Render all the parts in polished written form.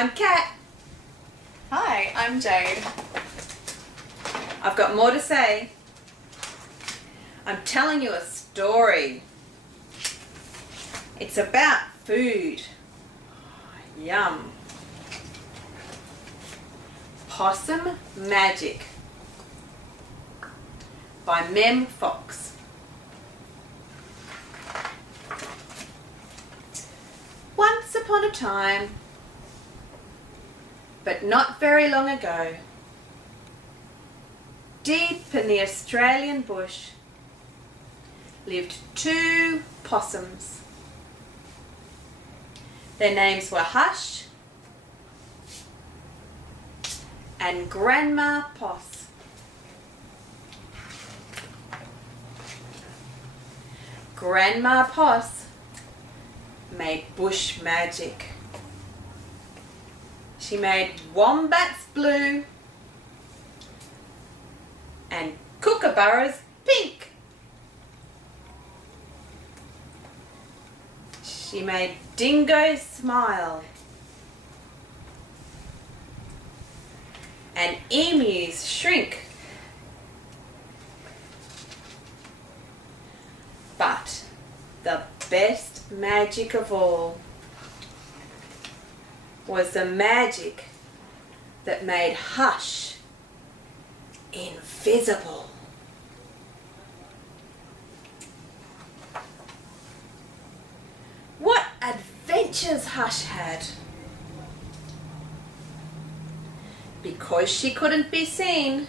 I'm Kat. Hi, I'm Jade. I've got more to say. I'm telling you a story. It's about food. Yum. Possum Magic by Mem Fox. Once upon a time, but not very long ago, deep in the Australian bush lived two possums. Their names were Hush and Grandma Poss. Grandma Poss made bush magic. She made wombats blue and kookaburras pink. She made dingoes smile and emus shrink. But the best magic of all was the magic that made Hush invisible. What adventures Hush had! Because she couldn't be seen,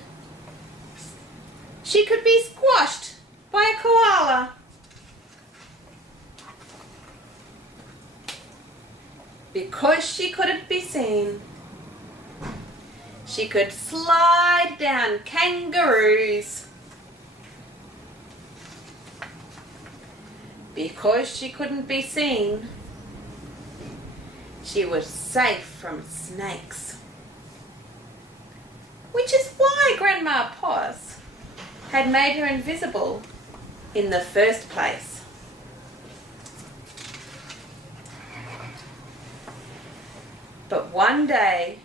she could be squashed by a koala. Because she couldn't be seen, she could slide down kangaroos. Because she couldn't be seen, she was safe from snakes. Which is why Grandma Poss had made her invisible in the first place. But one day,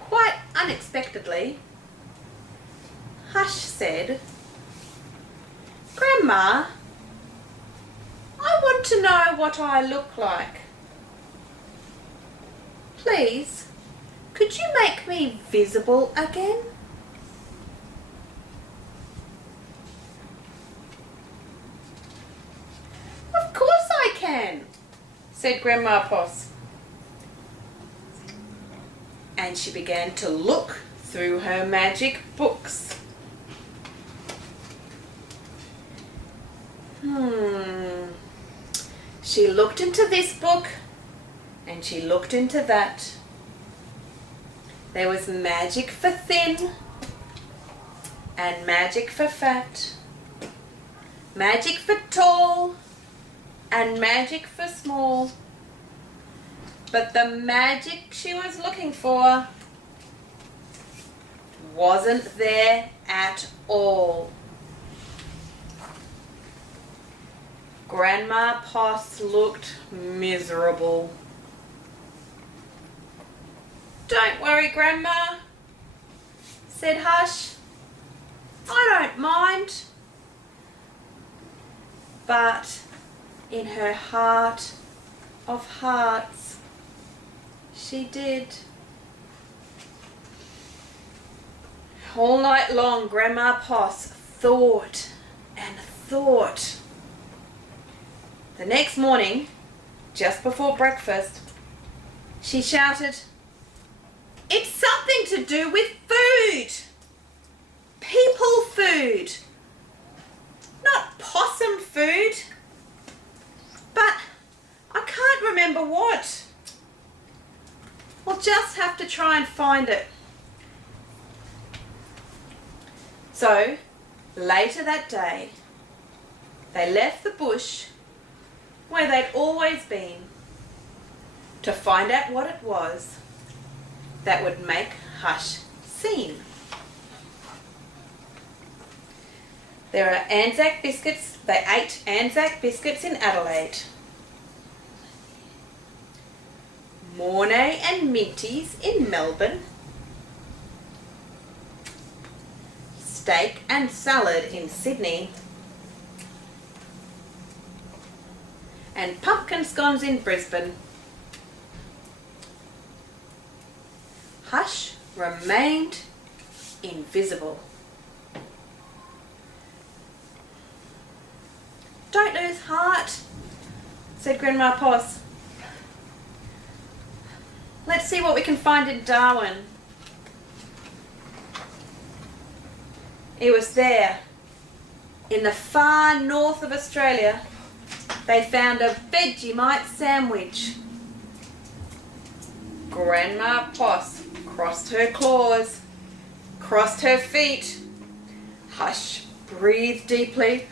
quite unexpectedly, Hush said, "Grandma, I want to know what I look like. Please, could you make me visible again?" "Of course I can," said Grandma Poss. And she began to look through her magic books. She looked into this book and she looked into that. There was magic for thin and magic for fat, magic for tall and magic for small. But the magic she was looking for wasn't there at all. Grandma Poss looked miserable. "Don't worry, Grandma," said Hush. "I don't mind." But in her heart of hearts, she did. All night long, Grandma Poss thought and thought. The next morning, just before breakfast, she shouted, "It's something to do with food. People food. Not possum food. But I can't remember what. I'll just have to try and find it." So, later that day, they left the bush where they'd always been to find out what it was that would make Hush seen. There are Anzac biscuits. They ate Anzac biscuits in Adelaide. Mornay and Minty's in Melbourne, steak and salad in Sydney, and pumpkin scones in Brisbane. Hush remained invisible. "Don't lose heart," said Grandma Poss. "Let's see what we can find in Darwin." It was there, in the far north of Australia, they found a Vegemite sandwich. Grandma Poss crossed her claws, crossed her feet. Hush breathed deeply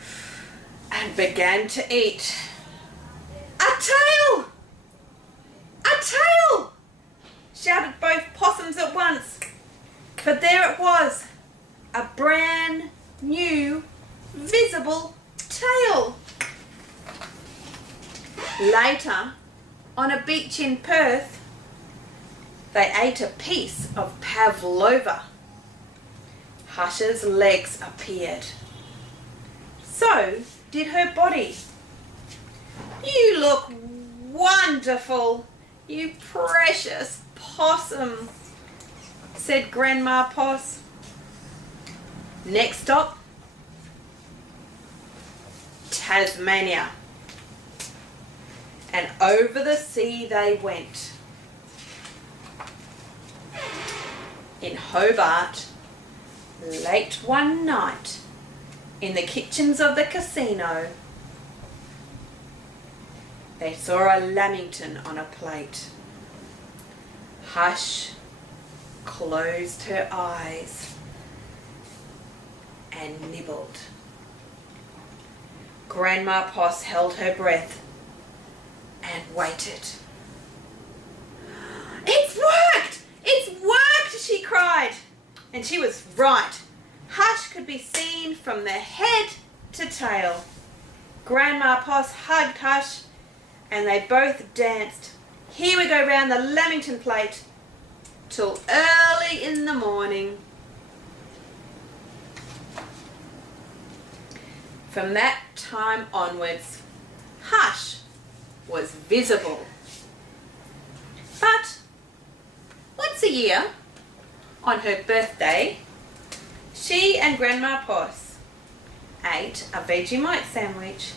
and began to eat. "A tail! A tail!" shouted both possums at once. For there it was, a brand new visible tail. Later, on a beach in Perth, they ate a piece of pavlova. Hush's legs appeared. So did her body. "You look wonderful, you precious possum," said Grandma Poss. Next stop, Tasmania. And over the sea they went. In Hobart, late one night, in the kitchens of the casino, they saw a lamington on a plate. Hush closed her eyes and nibbled. Grandma Poss held her breath and waited. "It's worked! It's worked!" she cried. And she was right. Hush could be seen from the head to tail. Grandma Poss hugged Hush and they both danced "Here We Go Round the Lamington Plate" till early in the morning. From that time onwards, Hush was visible. But once a year, on her birthday, she and Grandma Poss ate a Vegemite sandwich,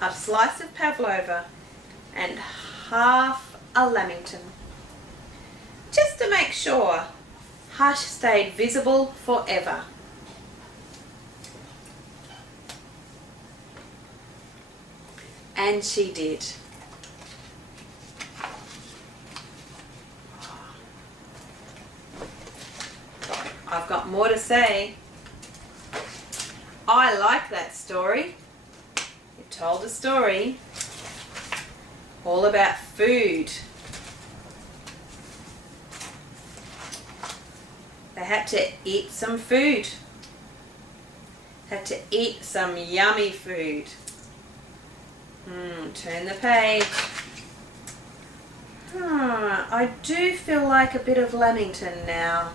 a slice of pavlova, and half a lamington, just to make sure Hush stayed visible forever. And she did. I've got more to say. I like that story. It told a story all about food. They had to eat some food. Had to eat some yummy food. Turn the page. I do feel like a bit of lamington now.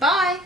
Bye.